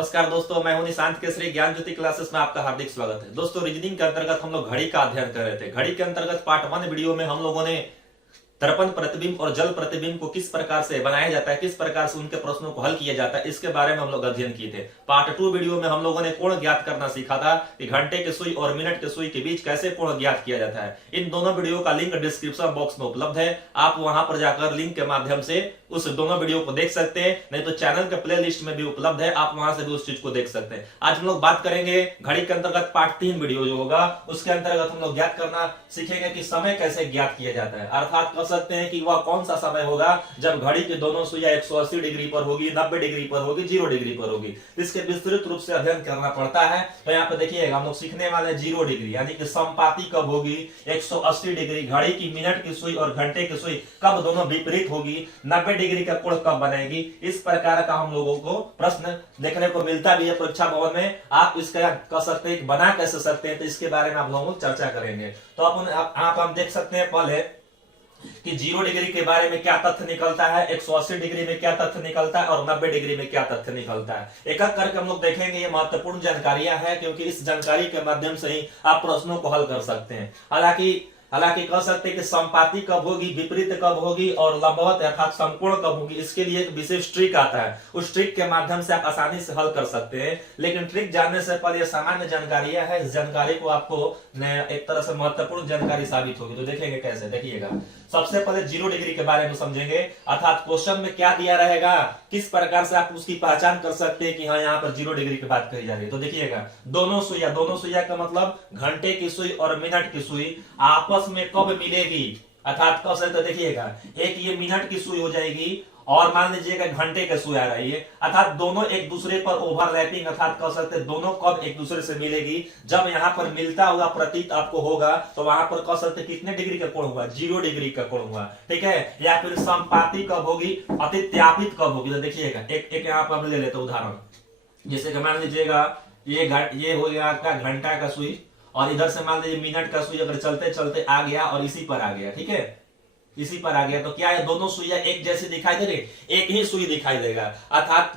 नमस्कार दोस्तों, मैं हूं निशांत केसरी। ज्ञान ज्योति क्लासेस में आपका हार्दिक स्वागत है। दोस्तों, रीजनिंग के अंतर्गत हम लोग घड़ी का अध्ययन कर रहे थे। घड़ी के अंतर्गत पार्ट 1 वीडियो में हम लोगों ने दर्पण प्रतिबिंब और जल प्रतिबिंब को किस प्रकार से बनाया जाता है, किस प्रकार से उनके प्रश्नों को हल किया जाता है, इसके बारे में हम लोग अध्ययन किए थे। पार्ट 2 वीडियो में हम लोगों ने कोण ज्ञात करना सीखा था कि घंटे के सुई और मिनट के सुई के बीच कैसे कोण ज्ञात किया जाता है। इन दोनों वीडियो का लिंक डिस्क्रिप्शन बॉक्स में उपलब्ध है। आप वहां पर जाकर लिंक के माध्यम से उस दोनों वीडियो को देख सकते हैं, नहीं तो चैनल के प्ले लिस्ट में भी उपलब्ध है, आप वहां से भी उस चीज को देख सकते हैं। आज हम लोग बात करेंगे घड़ी के अंतर्गत पार्ट 3 वीडियो जो होगा उसके अंतर्गत हम लोग ज्ञात करना सीखेंगे कि समय कैसे ज्ञात किया जाता है। अर्थात कह सकते हैं कि वह कौन सा समय होगा जब घड़ी की दोनों सुइयां 180 डिग्री पर होगी, 90 डिग्री पर होगी, 0 डिग्री पर होगी। इसके विस्तृत रूप से अध्ययन करना पड़ता है। तो यहाँ पे देखिएगा हम लोग सीखने वाले 0 डिग्री यानी कि समपाती कब होगी, 180 डिग्री घड़ी की मिनट की सुई और घंटे की सुई कब दोनों विपरीत होगी, 90 डिग्री का कोण कब बनेगी। इस प्रकार का हम लोगों को प्रश्न देखने को मिलता भी है परीक्षा भवन में। आप इसका कह सकते हैं बना कैसे सकते हैं, तो इसके बारे में आप लोगों को चर्चा करेंगे। तो आप हम देख सकते हैं पहले कि 0 डिग्री के बारे में क्या तथ्य निकलता है, 180 डिग्री में क्या तथ्य निकलता है और 90 डिग्री में क्या तथ्य निकलता है। एक एक करके हम लोग देखेंगे। ये महत्वपूर्ण जानकारियां हैं क्योंकि इस जानकारी के माध्यम से ही आप प्रश्नों को हल कर सकते हैं। हालांकि कह सकते हैं कि समपाती कब होगी, विपरीत कब होगी और लंबवत अर्थात समकोण कब होगी, इसके लिए एक विशेष ट्रिक आता है। उस ट्रिक के माध्यम से आप आसानी से हल कर सकते हैं। लेकिन ट्रिक जानने से पहले सामान्य जानकारियां है, इस जानकारी को आपको एक तरह से महत्वपूर्ण जानकारी साबित होगी। तो देखेंगे कैसे, देखिएगा। सबसे पहले 0 डिग्री के बारे में समझेंगे, अर्थात क्वेश्चन में क्या दिया रहेगा, किस प्रकार से आप उसकी पहचान कर सकते हैं कि हाँ यहाँ पर 0 डिग्री की बात कही जा रही है। तो देखिएगा, दोनों सुइया का मतलब घंटे की सुई और मिनट की सुई आपस में कब मिलेगी, अर्थात कब से, तो देखिएगा एक ये मिनट की सुई हो जाएगी और मान लीजिएगा घंटे का सुई आ रही है, अर्थात दोनों एक दूसरे पर ओवरलैपिंग, अर्थात कह सकते हैं दोनों कब एक दूसरे से मिलेगी। जब यहाँ पर मिलता हुआ प्रतीत आपको होगा तो वहां पर कह सकते कितने डिग्री का कोण हुआ, 0 डिग्री का कोण हुआ, ठीक है। या फिर समपाती कब होगी, अतित्यापित कब होगी। तो देखिएगा एक यहाँ पर ले लेते उदाहरण, जैसे कि मान लीजिएगा ये हो गया आपका घंटा का सुई और इधर से मान लीजिए मिनट का सुई अगर चलते चलते आ गया और इसी पर आ गया, ठीक है, इसी पर आ गया, तो क्या है, दोनों सुइयां एक जैसी दिखाई दे रही, एक ही सुई दिखाई देगा। अर्थात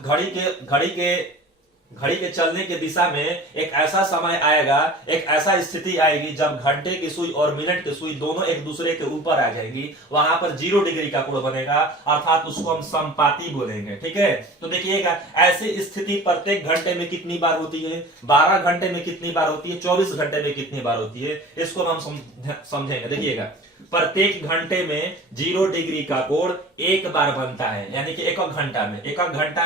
घड़ी के चलने की दिशा में एक ऐसा समय आएगा, एक ऐसा स्थिति आएगी जब घंटे की सुई और मिनट की सुई दोनों एक दूसरे के ऊपर आ जाएंगी। वहां पर 0 डिग्री का कोण बनेगा, अर्थात उसको हम समपाती बोलेंगे, ठीक है। तो देखिएगा, ऐसी स्थिति प्रत्येक घंटे में कितनी बार होती है, 12 घंटे में कितनी बार होती है, 24 घंटे में कितनी बार होती है, इसको हम समझेंगे। देखिएगा, प्रत्येक घंटे में 0 डिग्री का कोण एक बार बनता है, यानी कि एक घंटा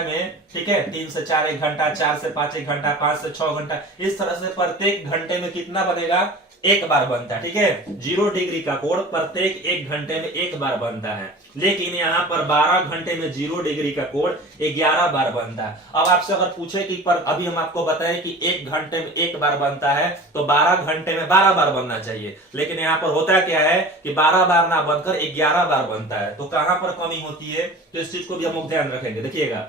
में, ठीक है, 3 से 4 1 घंटा, 4 से 5 1 घंटा, 5 से 6 घंटा, इस तरह से प्रत्येक घंटे में कितना बनेगा, एक बार बनता है, ठीक है। 0 डिग्री का कोण प्रत्येक 1 घंटे में एक बार बनता है, लेकिन यहाँ पर 12 घंटे में 0 डिग्री का कोण 11 बार बनता है। अब आपसे अगर पूछे कि पर अभी हम आपको बताएं कि 1 घंटे में एक बार बनता है तो 12 घंटे में 12 बार बनना चाहिए, लेकिन यहाँ पर होता क्या है कि 12 बार ना बनकर 11 बार बनता है। तो कहां पर कमी होती है, तो इस चीज को भी हम लोग ध्यान रखेंगे। देखिएगा,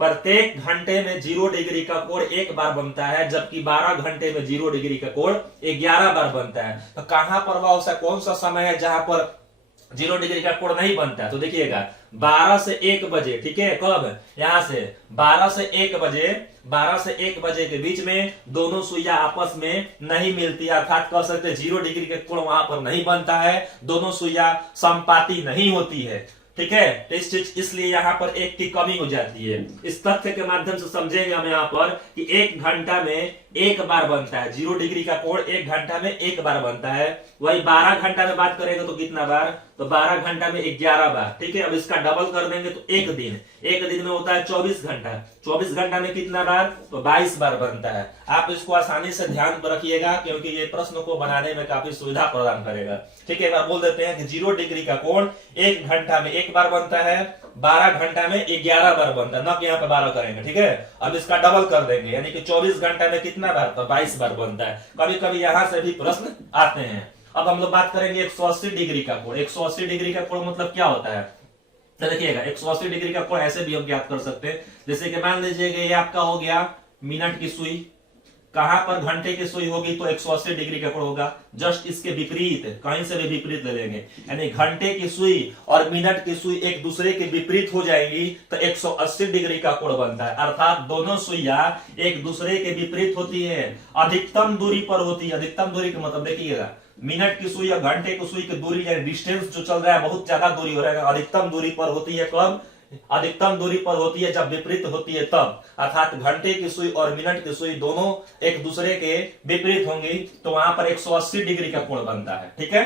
प्रत्येक घंटे में 0 डिग्री का कोण एक बार बनता है, जबकि 12 घंटे में 0 डिग्री का कोण 11 बार बनता है। तो कहां पर वह कौन सा समय है जहां पर 0 डिग्री का कोण नहीं बनता है। तो देखिएगा, 12 से 1 बजे, ठीक है, कब, यहां से 12 से 1 बजे के बीच में दोनों सुइयां आपस में नहीं मिलती, अर्थात कह सकते हैं 0 डिग्री का कोण वहां पर नहीं बनता है, दोनों सुइयां समपाती नहीं होती है, ठीक है। तो इस चीज इसलिए यहाँ पर एक की कमी हो जाती है। इस तथ्य के माध्यम से समझेंगे हम यहाँ पर कि 1 घंटा में एक बार बनता है, 0 डिग्री का कोण 1 घंटा में एक बार बनता है। वही 12 घंटा में बात करेंगे तो कितना बार, तो 12 घंटा में 11 बार, ठीक है। अब इसका डबल कर देंगे तो एक दिन में होता है 24 घंटा, 24 घंटा में कितना बार, तो 22 बार बनता है। आप इसको आसानी से ध्यान पर रखिएगा क्योंकि ये प्रश्न को बनाने में काफी सुविधा प्रदान करेगा, ठीक है। एक बार बोल देते हैं कि 0 डिग्री का कोण 1 घंटा में एक बार बनता है, 12 घंटा में 11 बार बनता है, न कि यहाँ पे 12 करेंगे, ठीक है। अब इसका डबल कर देंगे यानी कि 24 घंटा में कितना बार, तो 22 बार बनता है। कभी कभी यहां से भी प्रश्न आते हैं। अब हम लोग बात करेंगे 180 डिग्री का कोण। 180 डिग्री का कोण मतलब क्या होता है, तो देखिएगा 180 डिग्री का कोण ऐसे भी हम ज्ञात कर सकते हैं, जैसे कि मान लीजिए कि ये आपका हो गया मिनट की सुई, कहां पर घंटे की सुई होगी तो 180 डिग्री का कोण होगा, जस्ट इसके विपरीत, कहीं से भी विपरीत ले लेंगे, यानी घंटे की सुई और मिनट की सुई एक दूसरे के विपरीत हो जाएंगी तो 180 डिग्री का कोण बनता है। अर्थात दोनों सुइया एक दूसरे के विपरीत होती है, अधिकतम दूरी पर होती है। अधिकतम दूरी का मतलब देखिएगा, मिनट की सुई या घंटे की सुई की दूरी यानी डिस्टेंस जो चल रहा है बहुत ज्यादा दूरी हो रहा है, अधिकतम दूरी पर होती है कब? अधिकतम दूरी पर होती है जब विपरीत होती है तब। अर्थात घंटे की सुई और मिनट की सुई दोनों एक दूसरे के विपरीत होंगी तो वहां पर 180 डिग्री का कोण बनता है। ठीक है,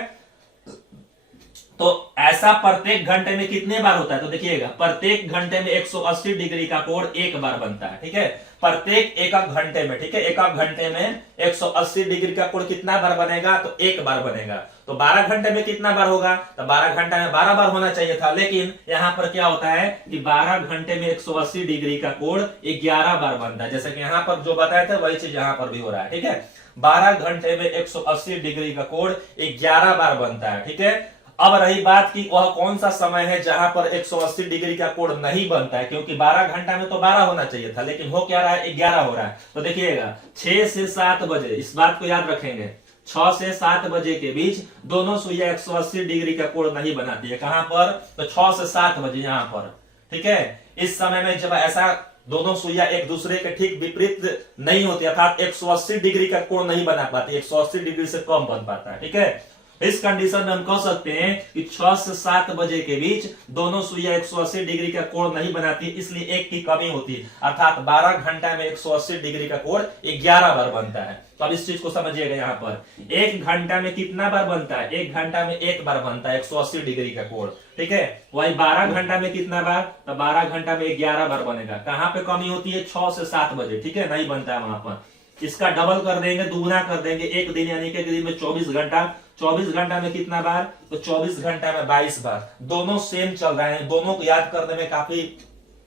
तो ऐसा प्रत्येक घंटे में कितने बार होता है? तो देखिएगा, प्रत्येक घंटे में 180 डिग्री का कोण एक बार बनता है। ठीक है, प्रत्येक एक घंटे में। ठीक है, एक घंटे में 180 डिग्री का कोण कितना बार बनेगा? तो एक बार बनेगा। तो 12 घंटे में कितना बार होगा? तो 12 घंटे में 12 बार होना चाहिए था, लेकिन यहां पर क्या होता है कि 12 घंटे में 180 डिग्री का कोण 11 बार बनता है। जैसे कि यहां पर जो बताया था वही चीज यहां पर भी हो रहा है। ठीक है, 12 घंटे में 180 डिग्री का कोण 11 बार बनता है। ठीक है, अब रही बात कि वह कौन सा समय है जहां पर 180 डिग्री का कोण नहीं बनता है, क्योंकि 12 घंटा में तो 12 होना चाहिए था, लेकिन हो क्या रहा है? 11 हो रहा है। तो देखिएगा, 6 से 7 बजे, इस बात को याद रखेंगे, 6 से 7 बजे के बीच दोनों सुइया 180 डिग्री का कोण नहीं बनाती है। कहां पर? तो 6 से 7 बजे यहां पर। ठीक है, इस समय में जब ऐसा दोनों सुइया एक दूसरे के ठीक विपरीत नहीं होती, अर्थात 180 डिग्री का कोण नहीं बना पाती, 180 डिग्री से कम बन पाता है। ठीक है, इस कंडीशन में हम कह सकते हैं कि 6 से 7 बजे के बीच दोनों सुइया 180 डिग्री का कोण नहीं बनाती, इसलिए एक की कमी होती है। अर्थात 12 घंटा में 180 डिग्री का कोण 11 बार बनता है। तो अब इस चीज को समझिएगा, यहाँ पर एक घंटा में कितना बार बनता है? एक घंटा में एक बार बनता है 180 डिग्री का कोण। ठीक है, वही 12 घंटा में कितना बार? तो 12 घंटा में 11 बार बनेगा। कहां पे कमी होती है? 6 से 7 बजे। ठीक है, नहीं बनता है वहां पर। इसका डबल कर देंगे, दुगुना कर देंगे, एक दिन यानी कि एक दिन में 24 घंटा, 24 घंटा में कितना बार? तो 24 घंटा में 22 बार। दोनों सेम चल रहे हैं, दोनों को याद करने में काफी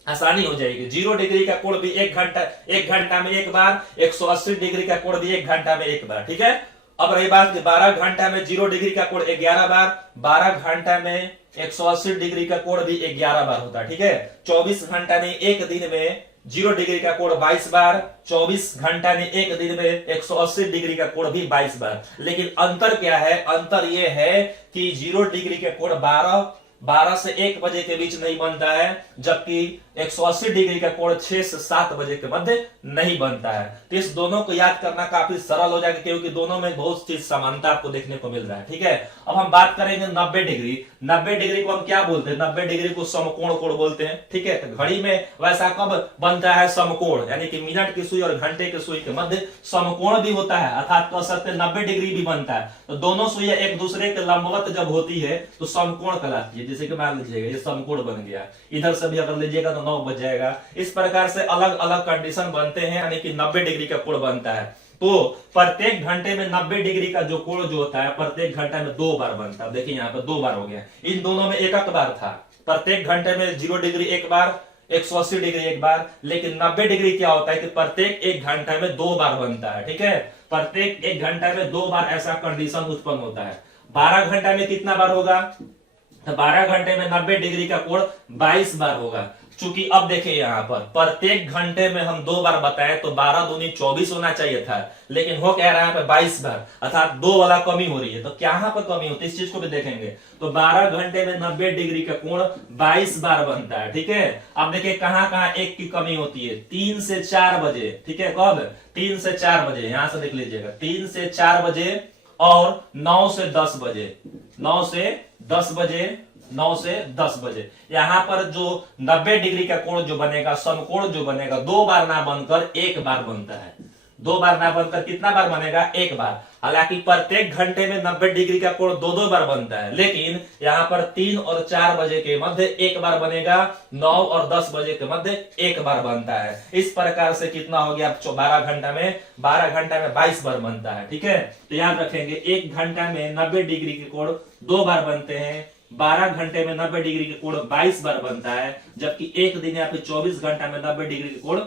आसानी हो जाएगी। 0 डिग्री का कोण भी एक घंटा में एक बार, 180 डिग्री का कोण भी एक घंटा में एक बार। ठीक है, अब रही बात कि 12 घंटा में 0 डिग्री का कोण 11 बार, 12 घंटा में 180 डिग्री का कोण भी 11 बार होता है। ठीक है, 24 घंटा में एक दिन में 0 डिग्री का कोण 22 बार, 24 घंटा में एक दिन में 180 डिग्री का कोण भी 22 बार। लेकिन अंतर क्या है? अंतर यह है कि 0 डिग्री का कोण 12 से 1 बजे के बीच नहीं बनता है, जबकि 180 डिग्री का कोण 6 से 7 बजे के मध्य नहीं बनता है। तो इस दोनों को याद करना काफी सरल हो जाएगा, क्योंकि दोनों में बहुत चीज समानता आपको देखने को मिल रहा है। ठीक है, अब हम बात करेंगे 90 डिग्री। 90 डिग्री को हम क्या बोलते हैं? 90 डिग्री को समकोण कोण बोलते हैं। ठीक है, तो घड़ी में वैसा कब बनता है? समकोण, यानी कि मिनट की सुई और घंटे की सुई के मध्य समकोण भी होता है, अर्थात कह सकते हैं 90 डिग्री भी बनता है। तो दोनों सुइया एक दूसरे के लंबवत जब होती है तो समकोण कहलाती है। जैसे कि मान लीजिएगा ये समकोण बन गया, इधर से भी अगर लीजिएगा तो 9 बज जाएगा। इस प्रकार से अलग अलग कंडीशन बनते हैं, यानी कि 90 डिग्री का कोण बनता है। तो प्रत्येक घंटे में 90 डिग्री का जो कोण जो होता है प्रत्येक घंटे में 2 बार बनता है। देखिए यहाँ पर 2 बार हो गया, इन दोनों में एक बार था। प्रत्येक घंटे में 0 डिग्री एक बार, 180 डिग्री एक बार, लेकिन 90 डिग्री क्या होता है कि प्रत्येक एक घंटे में 2 बार बनता है। ठीक है, प्रत्येक एक घंटे में 2 बार ऐसा कंडीशन उत्पन्न होता है। 12 घंटा में कितना बार होगा? तो 12 घंटे में 90 डिग्री का कोण 22 बार होगा। चूंकि अब देखिए यहाँ पर प्रत्येक घंटे में हम 2 बार बताएं तो 12 दूनी 24 होना चाहिए था, लेकिन हो कह रहा है 22 बार, अर्थात 2 वाला कमी हो रही है। तो क्या यहाँ पर कमी होती है, इस चीज को भी देखेंगे। तो 12 घंटे में 90 डिग्री का कोण 22 बार बनता है। ठीक है, अब देखिए कहां कहां एक की कमी होती है? 3 से 4 बजे। ठीक है, कब? 3 से 4 बजे, यहां से देख लीजिएगा, 3 से 4 बजे और 9 से 10 बजे, 9 से 10 बजे, 9 से 10 बजे। यहां पर जो 90 डिग्री का कोण जो बनेगा, समकोण जो बनेगा, 2 बार ना बनकर 1 बार बनता है। 2 बार ना बनकर कितना बार बनेगा? 1 बार। हालांकि प्रत्येक घंटे में 90 डिग्री का कोण 2-2 बार बनता है, लेकिन यहां पर 3 और 4 बजे के मध्य 1 बार बनेगा, 9 और 10 बजे के मध्य 1 बार बनता है। इस प्रकार से कितना हो गया? 12 घंटा में 22 बार बनता है। ठीक है, तो याद रखेंगे 1 घंटा में 90 डिग्री के कोण 2 बार बनते हैं, 12 घंटे में 90 डिग्री के कोण 22 बार बनता है, जबकि एक दिन या फिर 24 घंटा में 90 डिग्री के कोण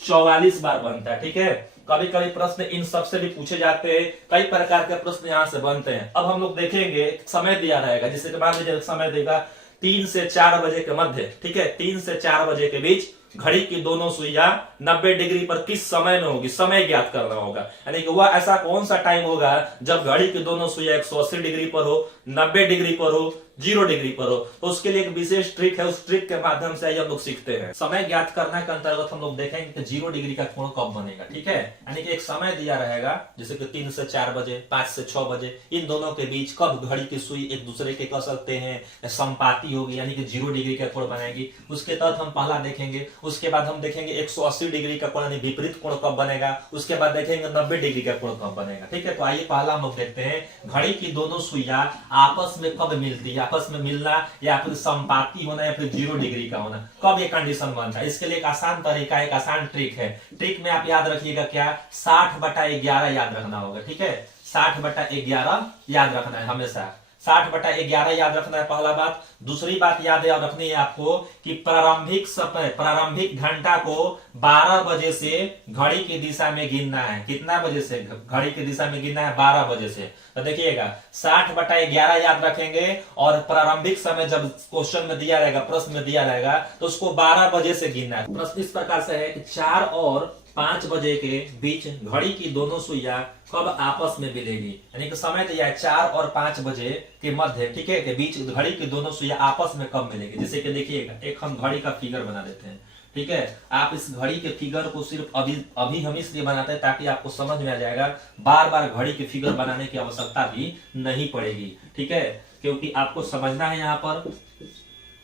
44 बार बनता है। ठीक है, कभी कभी प्रश्न इन सबसे भी पूछे जाते हैं, कई प्रकार के प्रश्न यहां से बनते हैं। अब हम लोग देखेंगे, समय दिया रहेगा, जैसे मान लीजिए समय देगा 3 से 4 बजे के मध्य। ठीक है, 3 से 4 बजे के बीच घड़ी की दोनों सुइयां 90 डिग्री पर किस समय में होगी, समय ज्ञात करना होगा। यानी कि वह ऐसा कौन सा टाइम होगा जब घड़ी की दोनों सुइयां 180 डिग्री पर हो, 90 डिग्री पर हो, 0 डिग्री पर हो। तो उसके लिए एक विशेष ट्रिक है, उस ट्रिक के माध्यम से हम लोग सीखते हैं। समय ज्ञात करने के अंतर्गत हम लोग देखेंगे कि 0 डिग्री का कोण कब बनेगा। ठीक है, यानी कि एक समय दिया रहेगा, जैसे कि 3 से 4 बजे, 5 से 6 बजे, इन दोनों के बीच कब घड़ी की सुई एक दूसरे के कह सकते हैं संपाती होगी, यानी कि 0 डिग्री का कोण बनाएगी। उसके तहत हम पहला देखेंगे। उसके बाद हम देखेंगे 180 डिग्री का कोण यानी विपरीत कोण कब बनेगा। उसके बाद देखेंगे 90 डिग्री का कोण कब बनेगा। ठीक है, तो आइए पहला हम लोग देखते हैं घड़ी की दोनों सुइयां आपस में कब मिलती है। आपस में मिलना या फिर संपाती होना या फिर 0 डिग्री का होना, कब ये कंडीशन बनता है। इसके लिए एक आसान तरीका, एक आसान ट्रिक है। ट्रिक में आप याद रखिएगा क्या, 60/11 याद रखना होगा। ठीक है, 60/11 याद रखना है हमेशा। 60/11 याद रखना है पहला बात। दूसरी बात याद रखनी है आपको कि प्रारंभिक समय, प्रारंभिक घंटा को 12 बजे से घड़ी की दिशा में गिनना है। कितना बजे से घड़ी की दिशा में गिनना है? 12 बजे से। तो देखिएगा 60/11 याद रखेंगे और प्रारंभिक समय जब क्वेश्चन में दिया रहेगा, प्रश्न में दिया रहेगा, तो उसको 12 बजे से गिनना है। प्रश्न इस प्रकार से है कि 4 और 5 बजे के बीच घड़ी की दोनों सुइयां कब आपस में मिलेगी। यानी कि समय दिया है 4 और 5 बजे के मध्य, ठीक है, के बीच घड़ी की दोनों सुइयां आपस में कब मिलेगी। जैसे कि देखिएगा, एक हम घड़ी का फिगर बना देते हैं। ठीक है, आप इस घड़ी के फिगर को सिर्फ अभी हम इसलिए बनाते हैं ताकि आपको समझ में आ जाएगा, बार बार घड़ी के फिगर बनाने की आवश्यकता भी नहीं पड़ेगी। ठीक है, क्योंकि आपको समझना है यहाँ पर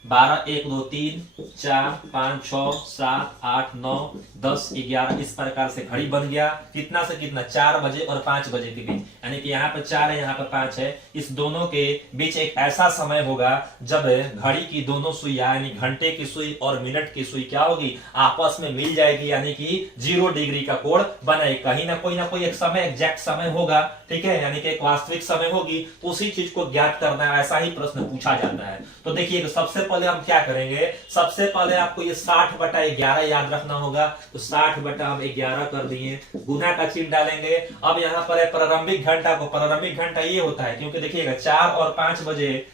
12, 1, 2, 3, 4, 5, 6, 7, 8, 9, 10, 11 इस प्रकार से घड़ी बन गया। कितना से कितना? 4 बजे और 5 बजे के बीच। यानी कि यहाँ पे 4 है, यहाँ पे 5 है। इस दोनों के बीच एक ऐसा समय होगा जब घड़ी की दोनों सुइयां यानी घंटे की सुई और मिनट की सुई क्या होगी, आपस में मिल जाएगी। यानी कि 0 डिग्री का कोण बनेगा। कहीं ना कोई एक समय, एग्जैक्ट समय होगा। ठीक है, यानी कि एक वास्तविक समय होगी। तो उसी चीज को ज्ञात करना है, ऐसा ही प्रश्न पूछा जाता है। तो देखिए सबसे पहले हम क्या करेंगे, सबसे पहले आपको ये 60/11 याद रखना होगा। तो 60/11 कर दिए, गुना का चिन्ह डालेंगे। अब यहाँ पर है प्रारंभिक घंटा को, प्रारंभिक घंटा ये होता है क्योंकि देखिएगा 4 और 5 बजे,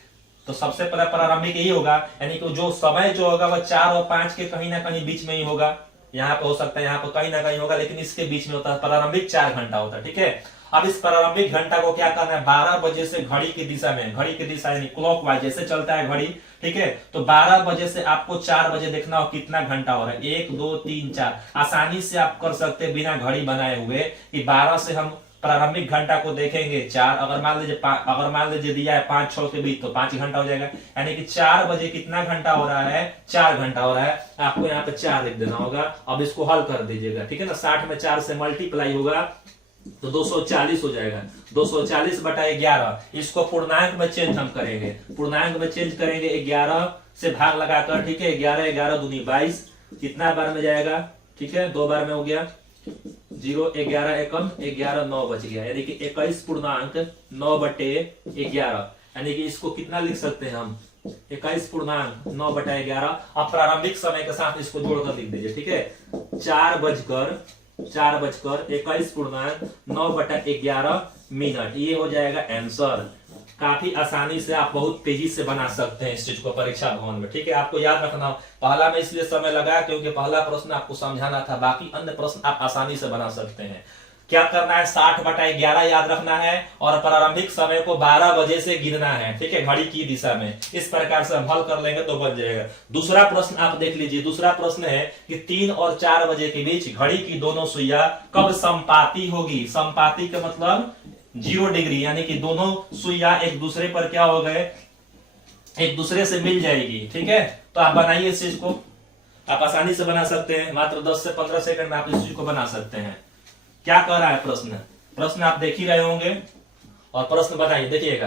तो सबसे पहले प्रारंभिक यही होगा। यानी कि जो समय जो होगा वह 4 और 5 के कहीं ना कहीं बीच में ही होगा। यहाँ पे हो सकता है, यहाँ पे कहीं ना कहीं होगा, लेकिन इसके बीच में होता है। प्रारंभिक 4 घंटा होता है। ठीक है, अब इस प्रारंभिक घंटा को क्या करना है, 12 बजे से घड़ी की दिशा में, घड़ी की दिशा यानी क्लॉकवाइज जैसे चलता है घड़ी। ठीक है, तो 12 बजे से आपको 4 बजे देखना हो कितना घंटा हो रहा है। 1, 2, 3, 4 आसानी से आप कर सकते हैं बिना घड़ी बनाए हुए कि 12 से हम प्रारंभिक घंटा को देखेंगे 4, अगर मान लीजिए दिया है 5-6 के बीच, तो 5 घंटा हो जाएगा। यानी कि 4 बजे कितना घंटा हो रहा है, 4 घंटा हो रहा है। आपको यहाँ पे 4 लिख देना होगा। अब इसको हल कर दीजिएगा। ठीक है ना, 60 में 4 से मल्टीप्लाई होगा तो 240 हो जाएगा। 240/11 इसको पूर्णांक में चेंज हम करेंगे। पूर्णांक में चेंज करेंगे 11 से भाग लगाकर। ठीक है, 11, 11 दूनी 22, कितना बार में जाएगा? ठीक है, 2 बार में हो गया। 0, 11 एकम 11, 9 बच गया। यानी कि 21.9/11। यानी कि इसको कितना लिख सकते हैं हम, 21.9/11। अब प्रारंभिक समय के साथ इसको जोड़कर लिख दीजिए। ठीक है, 4:21.9/11 मिनट, ये हो जाएगा आंसर। काफी आसानी से आप बहुत तेजी से बना सकते हैं इस चीज को परीक्षा भवन में। ठीक है, आपको याद रखना, पहला में इसलिए समय लगा क्योंकि पहला प्रश्न आपको समझाना था, बाकी अन्य प्रश्न आप आसानी से बना सकते हैं। क्या करना है, 60/11 याद रखना है और प्रारंभिक समय को 12 बजे से गिनना है। ठीक है, घड़ी की दिशा में। इस प्रकार से हम हल कर लेंगे तो बन जाएगा। दूसरा प्रश्न आप देख लीजिए। दूसरा प्रश्न है कि 3 और 4 बजे के बीच घड़ी की दोनों सुइयां कब संपाती होगी। संपाती का मतलब 0 डिग्री, यानी कि दोनों सुइयां एक दूसरे पर क्या हो गए, एक दूसरे से मिल जाएगी। ठीक है, तो आप बनाइए इस चीज को, आप आसानी से बना सकते हैं। मात्र 10 से 15 सेकंड में आप इस चीज को बना सकते हैं। क्या कह रहा है प्रश्न, प्रश्न आप देख ही रहे होंगे और प्रश्न बताइए। देखिएगा,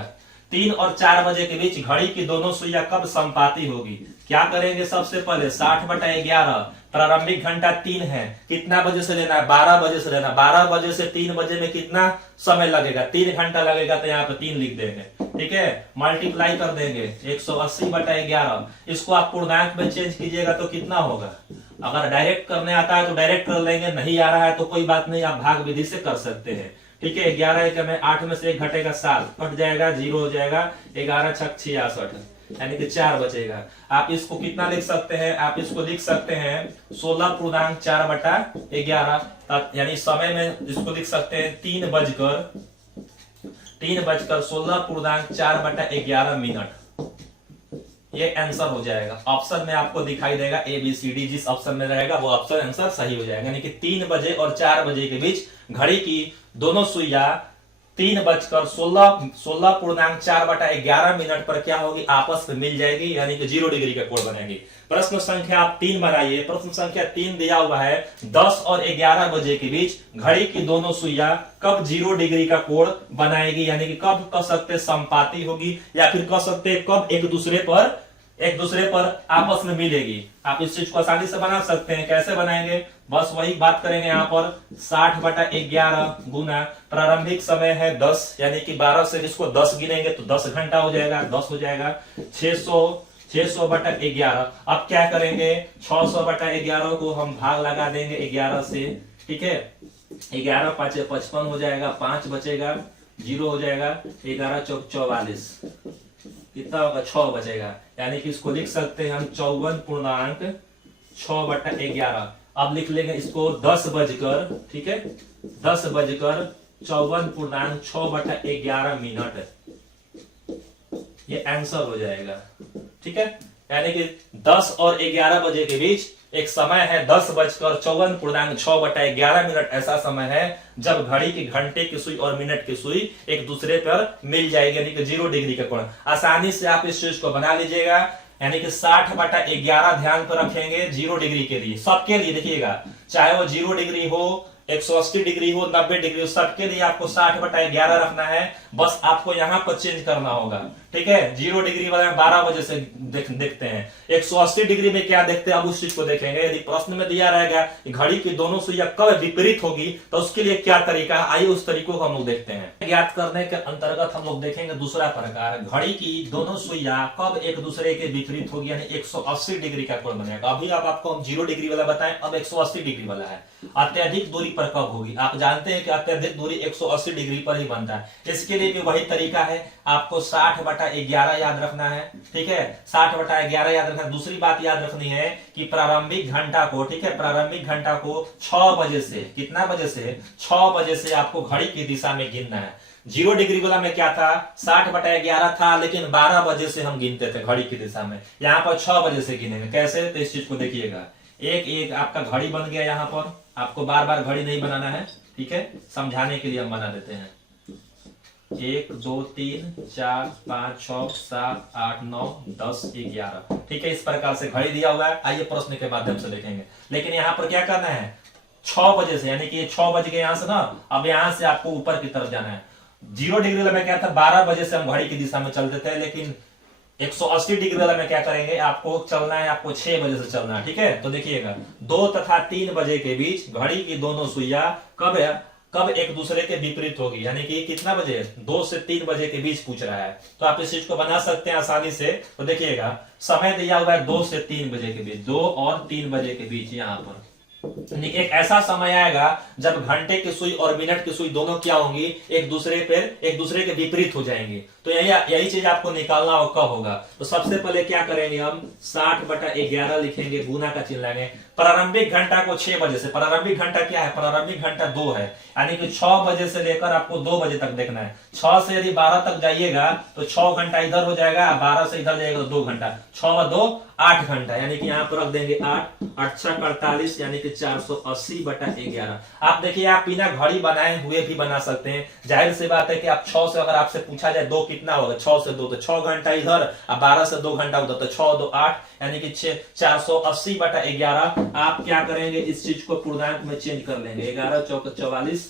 3 और 4 बजे के बीच घड़ी की दोनों सुइयां कब संपाती होगी। क्या करेंगे, सबसे पहले 60/11, प्रारंभिक घंटा 3 है, कितना बजे से लेना है, 12 बजे से लेना। 12 बजे से 3 बजे में कितना समय लगेगा, 3 घंटा लगेगा, तो यहाँ पे 3 लिख देंगे। ठीक है, मल्टीप्लाई कर देंगे 180/11। इसको आप पूर्णांक में चेंज कीजिएगा तो कितना होगा। अगर डायरेक्ट करने आता है तो डायरेक्ट कर लेंगे, नहीं आ रहा है तो कोई बात नहीं, आप भाग विधि से कर सकते हैं। ठीक है, 11 में 8 में से 1 घटेगा 7, कट जाएगा, 0 हो जाएगा। 11 × 6 = 66। यानी कि 4 बचेगा। आप इसको कितना लिख सकते हैं, आप इसको लिख सकते हैं 16.4/11, यानी समय में इसको लिख सकते हैं 3:16.4/11 ये आंसर हो जाएगा। ऑप्शन में आपको दिखाई देगा ABCD, जिस ऑप्शन में रहेगा वो ऑप्शन आंसर सही हो जाएगा। यानी कि 3 बजे और 4 बजे के बीच घड़ी की दोनों सुइया 3:16.4/11 पर क्या होगी, आपस में मिल जाएगी, यानी कि 0 डिग्री का कोण बनेगी। प्रश्न संख्या आप 3 बनाइए। प्रश्न संख्या 3 दिया हुआ है 10 और 11 बजे के बीच घड़ी की दोनों सुइया कब 0 डिग्री का कोण बनाएगी, यानी कि कब कह सकते संपाती होगी, या फिर कह सकते कब एक दूसरे पर आपस में मिलेगी। आप इस चीज को आसानी से बना सकते हैं। कैसे बनाएंगे, बस वही बात करेंगे। यहाँ पर 60/11 गुना प्रारंभिक समय है 10, यानी कि 12 से इसको 10 गिनेंगे तो 10 घंटा हो जाएगा, 10 हो जाएगा 600/11। अब क्या करेंगे, 600/11 को हम भाग लगा देंगे 11 से, ठीक है। 11 5 55 हो जाएगा, 5 बचेगा, 0 हो जाएगा, 11 चौक 44, कितना होगा 6 बचेगा, यानी कि इसको लिख सकते हैं हम 54.6/11। अब लिख लेंगे इसको 10 बजकर, ठीक है, 10:54.6/11। ये आंसर हो जाएगा, ठीक है। यानी कि 10 और 11 बजे के बीच एक समय है 10:54.6/11। ऐसा समय है जब घड़ी की घंटे की सुई और मिनट की सुई एक दूसरे पर मिल जाएगी, यानी कि 0 डिग्री का कोण। आसानी से आप इस चीज को बना लीजिएगा, यानी कि 60/11 ध्यान पर रखेंगे 0 डिग्री के लिए, सबके लिए देखिएगा, चाहे वो 0 डिग्री हो, 180 डिग्री हो, 90 डिग्री हो, सबके लिए आपको 60/11 रखना है। बस आपको यहां पर चेंज करना होगा, ठीक है। 0 डिग्री वाले 12 बजे से देखते हैं, 180 डिग्री में क्या देखते हैं अब उस चीज को देखेंगे। यदि प्रश्न में दिया रहेगा कि घड़ी की दोनों सुइयां कब विपरीत होगी तो उसके लिए क्या तरीका, आइए उस तरीकों को हम लोग देखते हैं। ज्ञात करने के अंतर्गत हम लोग देखेंगे दूसरा प्रकार, घड़ी की दोनों सुइयां कब एक दूसरे के विपरीत होगी, यानी 180 डिग्री का कोण बनेगा। अभी आपको हम 0 डिग्री वाला बताएं, अब 180 डिग्री वाला है। अत्यधिक दूरी पर कब होगी, आप जानते हैं कि अत्यधिक दूरी 180 डिग्री पर ही बनता है। इसके लिए भी वही तरीका है, आपको 60/11 याद रखना है, ठीक है, 60/11 याद रखना है। दूसरी बात याद रखनी है कि प्रारंभिक घंटा को, ठीक है, प्रारंभिक घंटा को 6 बजे से, कितना बजे से, 6 बजे से आपको घड़ी की दिशा में गिनना है। 0 डिग्री वाला में क्या था, 60/11 था, लेकिन 12 बजे से हम गिनते थे घड़ी की दिशा में। यहाँ पर 6 बजे से गिनेंगे। कैसे, तो इस चीज को देखिएगा, एक आपका घड़ी बन गया। यहाँ पर आपको बार बार घड़ी नहीं बनाना है, ठीक है, समझाने के लिए हम बना देते हैं। 1 2 3 4 5 6 7 8 9 10 11, ठीक है। इस प्रकार से घड़ी दिया हुआ है, आइए प्रश्न के माध्यम से देखेंगे। लेकिन यहाँ पर क्या करना है, 6 बजे से, यानी कि 6 बज गए यहाँ से ना, अब यहाँ से आपको ऊपर की तरफ जाना है। 0 डिग्री में क्या था, 12 बजे से हम घड़ी की दिशा में चलते थे, लेकिन 180 डिग्री वाला में क्या करेंगे, आपको चलना है, आपको 6 बजे से चलना है, ठीक है। तो देखिएगा 2 तथा 3 बजे के बीच घड़ी की दोनों सुइया कब एक दूसरे के विपरीत होगी, यानी कि कितना बजे, 2 से 3 बजे के बीच पूछ रहा है। तो आप इस चीज को बना सकते हैं आसानी से। तो देखिएगा समय दिया हुआ है 2 से 3 बजे के बीच, 2 और 3 बजे के बीच। यहाँ पर एक ऐसा समय आएगा जब घंटे की सुई और मिनट की सुई दोनों क्या होंगी, एक दूसरे के विपरीत हो जाएंगी। तो यही चीज आपको निकालना हो कब होगा। तो सबसे पहले क्या करेंगे, हम 60/11 लिखेंगे, गुना का चिन्ह लाएंगे। प्रारंभिक घंटा को 6 बजे से, प्रारंभिक घंटा क्या है, प्रारंभिक घंटा 2 है, यानी कि 6 बजे से लेकर आपको 2 बजे तक देखना है। 6 से यदि 12 तक जाइएगा तो 6 घंटा इधर हो जाएगा, 12 से इधर जाएगा तो 2 घंटा, 6 व 2 8 घंटा, यानी कि यहाँ पर रख देंगे 8, 8 6 48, यानी कि 480/11। आप देखिए, आप बिना घड़ी बनाए हुए भी बना सकते हैं। जाहिर सी बात है कि आप 6 से, अगर आपसे पूछा जाए 2 कितना होगा, 6 से 2 तो 6 घंटा इधर, और 12 से 2 घंटा उधर, तो 6 2 8, यानी कि 480/11। आप क्या करेंगे, इस चीज को पूर्णांक में चेंज कर लेंगे। 11 चौक 44,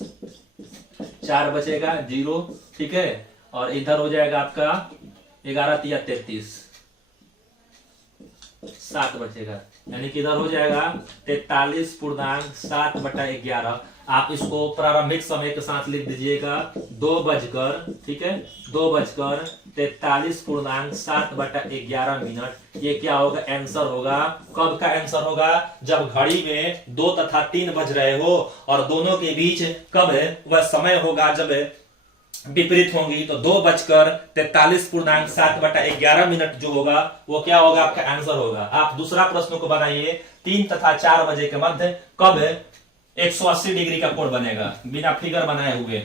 4 बचेगा 0, ठीक है, और इधर हो जाएगा आपका 11 तिया 33, 7 बचेगा, यानी कि इधर हो जाएगा 43.7/11। आप इसको प्रारंभिक समय के साथ लिख दीजिएगा 2 बजकर, ठीक है, 2:43.7/11। ये क्या होगा, आंसर होगा। कब का आंसर होगा, जब घड़ी में 2 तथा 3 बज रहे हो और दोनों के बीच कब वह समय होगा जब विपरीत होंगी तो 2:43.7/11 जो होगा वो क्या होगा, आपका आंसर होगा। आप दूसरा प्रश्न को बनाइए, 3 तथा 4 बजे के मध्य कब 180 डिग्री का कोण बनेगा, बिना फिगर बनाए हुए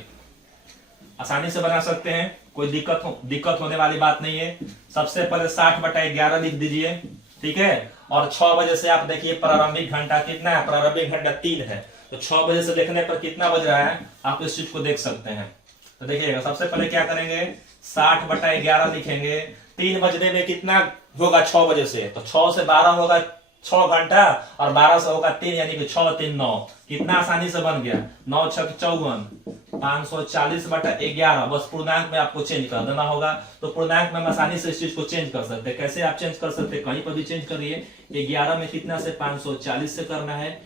आसानी से बना सकते हैं, कोई दिक्कत होने वाली बात नहीं है। सबसे पहले 60/11 लिख दीजिए, ठीक है। और 6 बजे से आप देखिए प्रारंभिक घंटा कितना है, प्रारंभिक घंटा 3 है, तो 6 बजे से देखने पर कितना बज रहा है आप इस चीज को देख सकते हैं। तो देखिएगा, सबसे पहले क्या करेंगे, 60/11 लिखेंगे। 3 बजने में कितना होगा 6 बजे से, तो 6 से 12 होगा 6 घंटा, और 12 से होगा 3, यानी कि 6 3 9, कितना आसानी से बन गया, 9 6 54, 540/11। बस पूर्णांक में आपको चेंज कर देना होगा। तो पूर्णांक में हम आसानी से इस चीज को चेंज कर सकते हैं। कैसे आप चेंज कर सकते हैं, कहीं पर भी चेंज करिए। 11 में कितना से 540 से करना है,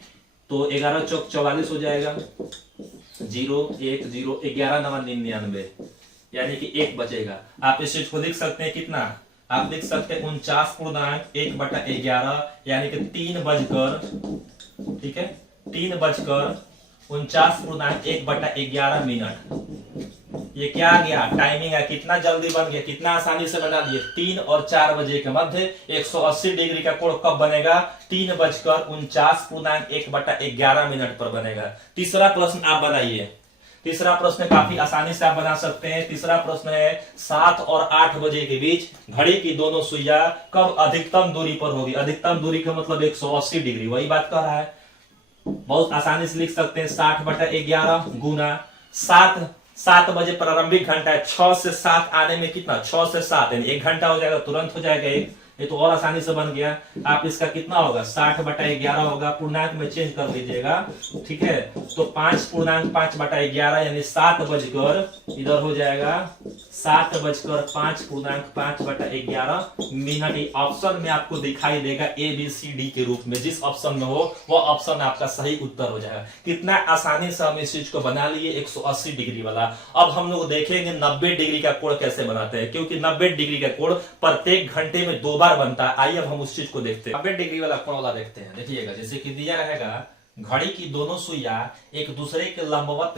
तो 11 चौक 44 हो जाएगा, 0 1 0, 11 9 99, यानी कि 1 बचेगा। आप इस चीज को लिख सकते हैं कितना, आप लिख सकते हैं 49.1/11, यानी कि 3 बजकर, ठीक है, 3:49.1/11 ये क्या आ गया, टाइमिंग है, कितना जल्दी बन गया, कितना आसानी से बना दिए। 3 और 4 बजे के मध्य 180 डिग्री का कोण कब बनेगा, 3:49.1/11 पर बनेगा। तीसरा प्रश्न आप बनाइए। तीसरा प्रश्न काफी आसानी से आप बना सकते हैं। तीसरा प्रश्न है 7 और 8 बजे के बीच घड़ी की दोनों सुइयां कब अधिकतम दूरी पर होगी। अधिकतम दूरी का मतलब 180 डिग्री, वही बात कर रहा है। बहुत आसानी से लिख सकते हैं, 60/11 गुना 7 बजे प्रारंभिक घंटा है, 6 से 7 आने में कितना, 6 से 7 यानी 1 घंटा हो जाएगा, तुरंत हो जाएगा एक, ये तो और आसानी से बन गया। आप इसका कितना होगा, 60/11 होगा, पूर्णांक में चेंज कर दीजिएगा, ठीक है। तो 5.5/11 यानी 7 बजकर, इधर हो जाएगा 7:05.5/11 मिनट। ये ऑप्शन में आपको दिखाई देगा ABCD के रूप में, जिस ऑप्शन में हो वो ऑप्शन आपका सही उत्तर हो जाएगा। कितना आसानी से हम इस चीज को बना लिए 180 डिग्री वाला। अब हम लोग देखेंगे 90 डिग्री का कोण कैसे बनाते हैं, क्योंकि 90 डिग्री का कोण प्रत्येक घंटे में 2 बार बनता है। आइए अब हम उस चीज को देखते हैं। 90 डिग्री वाला कोण वाला देखते हैं। देखिएगा, जैसे कि दिया रहेगा घड़ी की दोनों सुइयां एक दूसरे के लंबवत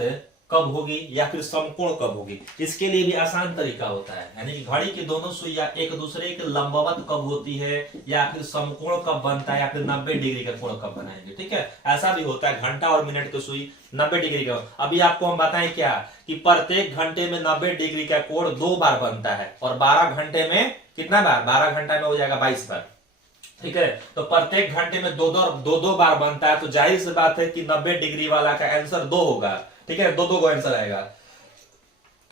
कब होगी या फिर समकोण कब होगी। इसके लिए भी आसान तरीका होता है, यानी कि घड़ी की दोनों सुइयां एक दूसरे के लंबवत कब होती है या फिर समकोण कब बनता है या फिर 90 डिग्री का कोण कब बनाएंगे, ठीक है। ऐसा भी होता है, घंटा और मिनट की सुई 90 डिग्री का। अभी आपको हम बताएं क्या कि प्रत्येक घंटे में 90 डिग्री का कोण 2 बार बनता है, और 12 घंटे में कितना बार, 12 घंटा में हो जाएगा 22 बार, ठीक है। तो प्रत्येक घंटे में दो बार बनता है, तो जाहिर सी बात है कि 90 डिग्री वाला का आंसर 2 होगा, ठीक है, 2 का आंसर आएगा।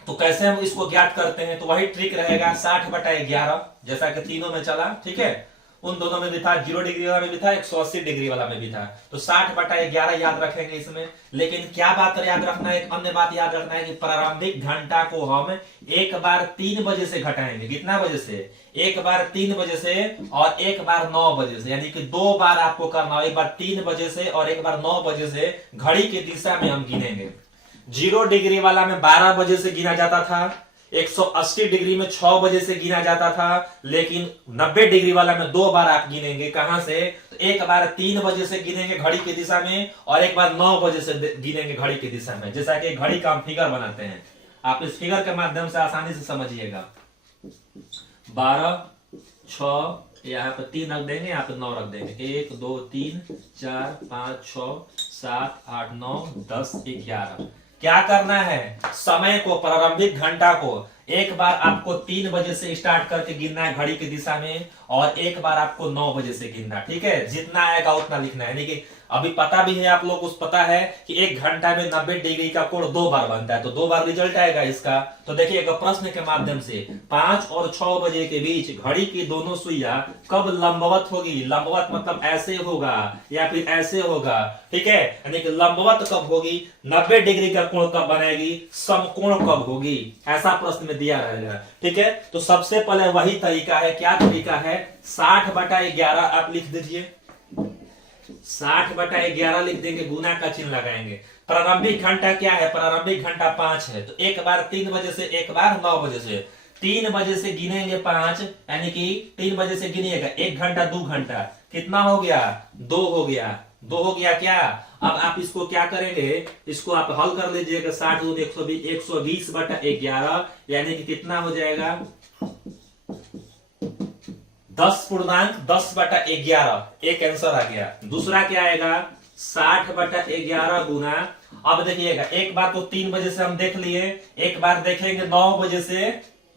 तो कैसे हम इसको ज्ञात करते हैं, तो वही ट्रिक रहेगा 60/11, जैसा कि तीनों में चला, ठीक है। उन दोनों में भी था, 0 डिग्री वाला में भी था, 180 डिग्री वाला में भी था। तो 60/11 याद रखेंगे इसमें। लेकिन क्या बात याद रखना है, एक अन्य बात याद रखना है कि प्रारंभिक घंटा को हम एक बार 3 बजे से घटाएंगे। कितना बजे से, एक बार 3 बजे से और एक बार 9 बजे से, यानी कि 2 बार आपको करना हो, एक बार 3 बजे से और एक बार 9 बजे से। घड़ी की दिशा में हम गिनेंगे। 0 डिग्री वाला में 12 बजे से गिना जाता था, 180 डिग्री में 6 बजे से गिना जाता था, लेकिन 90 डिग्री वाला में 2 बार आप गिनेंगे। कहां से, तो एक बार 3 बजे से गिनेंगे घड़ी की दिशा में, और एक बार 9 बजे से गिनेंगे घड़ी की दिशा में। जैसा कि घड़ी का हम फिगर बनाते हैं, आप इस फिगर के माध्यम से आसानी से समझिएगा। 12 6, यहाँ पे 3 रख देंगे, यहाँ पे 9 रख देंगे, 1 2 3 4 5 6 7 8 9 10 11। क्या करना है, समय को, प्रारंभिक घंटा को एक बार आपको 3 बजे से स्टार्ट करके गिनना है घड़ी की दिशा में, और एक बार आपको 9 बजे से गिनना, ठीक है। जितना आएगा उतना लिखना है, यानी कि अभी पता भी है आप लोग को, पता है कि 1 घंटा में 90 डिग्री का कोण 2 बार बनता है, तो 2 बार रिजल्ट आएगा इसका। तो देखिएगा प्रश्न के माध्यम से, 5 और 6 बजे के बीच घड़ी की दोनों सुइयां कब लंबवत होगी। लंबवत मतलब ऐसे होगा या फिर ऐसे होगा, ठीक है, यानी कि लंबवत कब होगी, 90 डिग्री का कोण कब बनाएगी, समकोण कब होगी, ऐसा प्रश्न में दिया रहेगा, ठीक है। तो सबसे पहले वही तरीका है, क्या तरीका है, 60/11 आप लिख दीजिए, 60/11 लिख देंगे, गुना का चिन्ह लगाएंगे। प्रारंभिक घंटा क्या है, प्रारंभिक घंटा 5 है, तो एक बार 3 बजे से एक बार 9 बजे से। 3 बजे से गिनेंगे 5, यानी कि 3 बजे से गिनिएगा, 1 घंटा 2 घंटा, कितना हो गया, 2 हो गया, 2 हो गया क्या। अब आप इसको क्या करेंगे, इसको आप हल कर लीजिएगा। 60 दूनी 120, 120 बटा 11 यानी कि कितना हो जाएगा 10.10 बटा 11। एक आंसर आ गया। दूसरा क्या आएगा 60 बटा 11 गुना, अब देखिएगा एक बार तो 3 बजे से हम देख लिए, एक बार देखेंगे 9 बजे से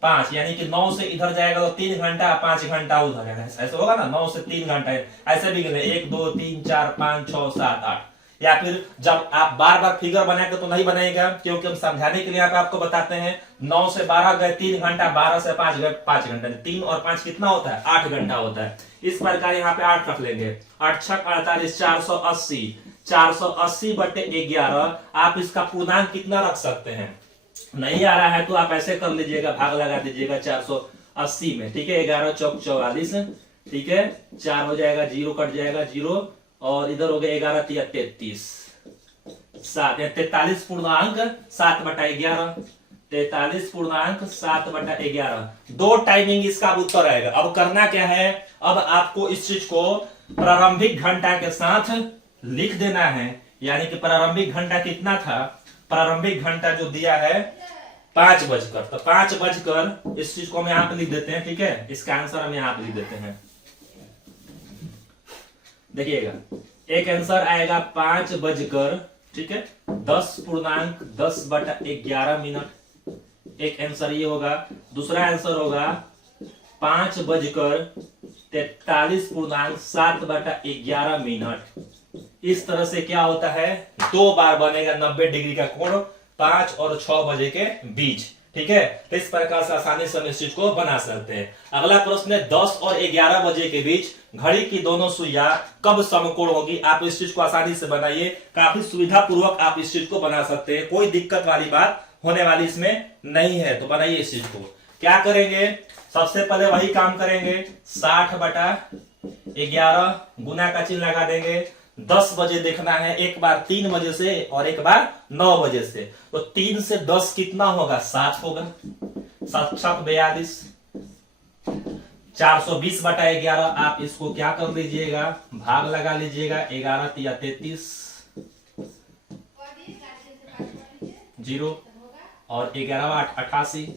5, यानी कि 9 से इधर जाएगा तो 3 घंटा, 5 घंटा उधर है, ऐसे होगा ना। 9 से 3 घंटा है, ऐसे भी गिने 1 2 3 4 5 6 7 8। या फिर जब आप बार बार फिगर बनाएंगे तो नहीं बनेगा, क्योंकि हम समझाने के लिए यहाँ पे आपको बताते हैं। 9 से 12 गए 3 घंटा, 12 से 5 गए 5 घंटा, 3 और 5 कितना होता है 8 घंटा होता है। इस प्रकार यहाँ पे 8 रख लेंगे। 8 छक 48, 480, 480 बटे 11। आप इसका पूर्णांक कितना रख सकते हैं, नहीं आ रहा है तो आप ऐसे कर लीजिएगा, भाग लगा दीजिएगा 480 में, ठीक है। 11 चौक 44, ठीक है। 4 हो जाएगा, 0 कट जाएगा 0, और इधर हो गया 11 तिया 33, 7 43 पूर्णांक 7 बटा 11, 43 पूर्णांक 7 बटा 11। 2 टाइमिंग इसका उत्तर आएगा। अब करना क्या है, अब आपको इस चीज को प्रारंभिक घंटा के साथ लिख देना है। यानी कि प्रारंभिक घंटा कितना था, प्रारंभिक घंटा जो दिया है 5 बजकर, तो 5 बजकर इस चीज को हम यहां पे लिख देते हैं, ठीक है। इसका आंसर हम यहां पे लिख देते हैं। देखिएगा एक आंसर आएगा 5 बजकर, ठीक है, 10.10 बटा 11 मिनट। एक आंसर ये होगा। दूसरा आंसर होगा 5 बजकर 43.7 बटा 11 मिनट। इस तरह से क्या होता है, 2 बार बनेगा 90 डिग्री का कोण 5 और 6 बजे के बीच, ठीक है। तो इस प्रकार से आसानी से हम इस चीज को बना सकते हैं। अगला प्रश्न है 10 और 11 बजे के बीच घड़ी की दोनों सुइयां कब समकोण होगी। आप इस चीज को आसानी से बनाइए, काफी सुविधा पूर्वक आप इस चीज को बना सकते हैं, कोई दिक्कत वाली बात होने वाली इसमें नहीं है। तो बनाइए इस चीज को। क्या करेंगे, सबसे पहले वही काम करेंगे, 60 बटा 11 गुना का चिन्ह लगा देंगे। 10 बजे देखना है, एक बार 3 बजे से और एक बार 9 बजे से। तो 3 से 10 कितना होगा 7 होगा, 7 छक 42, 420 बटा 11। आप इसको क्या कर लीजिएगा, भाग लगा लीजिएगा। 11 तिया 33, 0 और 11 8 88,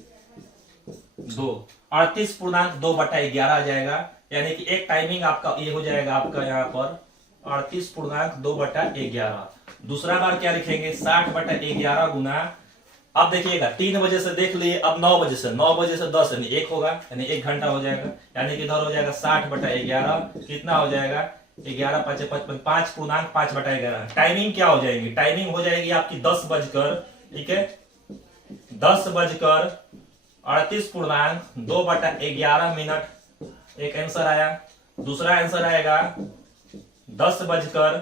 2 38.2 बटा 11 आ जाएगा। यानी कि एक टाइमिंग आपका ये हो जाएगा आपका यहाँ पर 38.2 बटा 11। दूसरा बार क्या लिखेंगे 60 बटा 11 गुना, अब देखिएगा 3 बजे से देख लिए, अब 9 बजे से 10 यानी 1 होगा, यानी 1 घंटा हो जाएगा। यानी कि इधर हो जाएगा 60 बटा 11, कितना हो जाएगा 11 5 55, 5.5 बटा 11। टाइमिंग क्या हो जाएगी, टाइमिंग हो जाएगी आपकी 10 बजकर, ठीक है, 10 बजकर 38.2 बटा 11 मिनट। एक आंसर आया। दूसरा आंसर आएगा 10 बजकर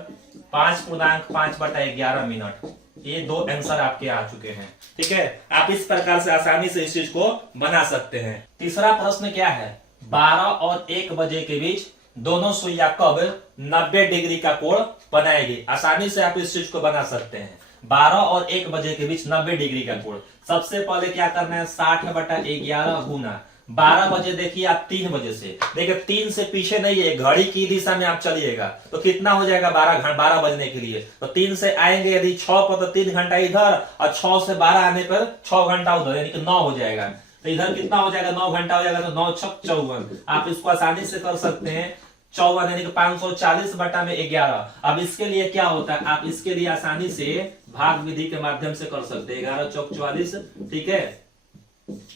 5.5 बटा 11 मिनट। ये 2 आंसर आपके आ चुके हैं, ठीक है। आप इस प्रकार से आसानी से इस चीज को बना सकते हैं। तीसरा प्रश्न क्या है, 12 और 1 बजे के बीच दोनों सुइयां कब 90 डिग्री का कोण बनाएगी। आसानी से आप इस चीज को बना सकते हैं। 12 और 1 बजे के बीच 90 डिग्री का कोण। सबसे पहले क्या करना है, 60 बटा 11 गुना 12 बजे देखिए आप 3 बजे से, देखिए 3 से पीछे नहीं है, घड़ी की दिशा में आप चलिएगा तो कितना हो जाएगा 12 बजने के लिए। तो 3 से आएंगे यदि 6 पर तो 3 घंटा इधर, और 6 से 12 आने पर 6 घंटा उधर, यानी कि 9 हो जाएगा। तो इधर कितना हो जाएगा 9 घंटा हो जाएगा। तो 9 छक 54। आप इसको आसानी से कर सकते हैं 54 यानी कि 540 बटा में 11। अब इसके लिए क्या होता है, आप इसके लिए आसानी से भाग विधि के माध्यम से कर सकते हैं। 11 चौक 44, ठीक है,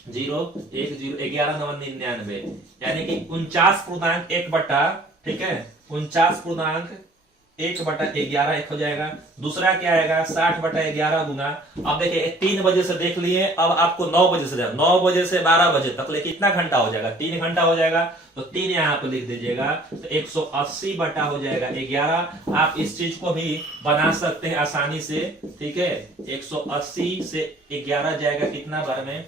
0 1 0 11 9 99, यानी कि 49.1 बटा, ठीक है, 49.1 बटा 11 एक हो जाएगा। दूसरा क्या आएगा 60 बटा 11 गुना, अब देखिए 3 बजे से देख लिए, अब आपको 9 बजे से 9 बजे से 12 बजे तक ले कितना घंटा हो जाएगा 3 घंटा हो जाएगा। तो 3 यहाँ पे लिख दीजिएगा। तो 180 बटा हो जाएगा 11। आप इस चीज को भी बना सकते हैं आसानी से, ठीक है। 180 से 11 जाएगा कितना बार में,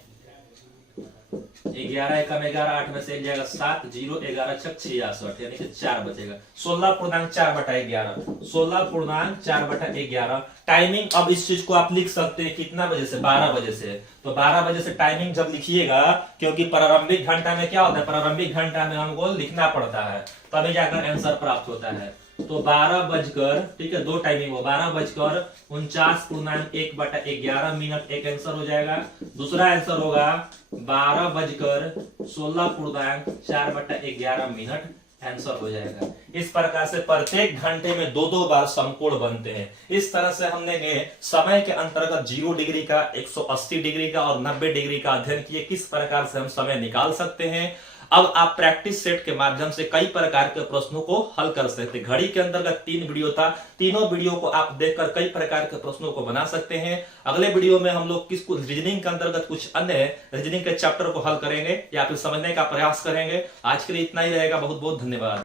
11 एकम 11, 8 में से 1 जाएगा 7, 0 11 छक 66, यानी कि 4 बचेगा। 16.4 बटा 11, 16.4 बटा 11। टाइमिंग अब इस चीज को आप लिख सकते हैं कितना बजे से, 12 बजे से। तो 12 बजे से टाइमिंग जब लिखिएगा, क्योंकि प्रारंभिक घंटा में क्या होता है, प्रारंभिक घंटा में हमको लिखना पड़ता है, तभी जाकर आंसर प्राप्त होता है। तो 12 ठीक है, 2 टाइमिंग हो, 12:49.1/11 एक आंसर हो जाएगा। दूसरा आंसर होगा 12:16.4/11 आंसर हो जाएगा। इस प्रकार से प्रत्येक घंटे में 2-2 बार समकोण बनते हैं। इस तरह से हमने समय के अंतर्गत 0 डिग्री का, 180 डिग्री का और 90 डिग्री का अध्ययन किए, किस प्रकार से हम समय निकाल सकते हैं। अब आप प्रैक्टिस सेट के माध्यम से कई प्रकार के प्रश्नों को हल कर सकते हैं। घड़ी के अंतर्गत 3 वीडियो था, तीनों वीडियो को आप देखकर कई प्रकार के प्रश्नों को बना सकते हैं। अगले वीडियो में हम लोग किसको रीजनिंग के अंतर्गत कुछ अन्य रीजनिंग के चैप्टर को हल करेंगे या फिर समझने का प्रयास करेंगे। आज के लिए इतना ही रहेगा। बहुत बहुत धन्यवाद।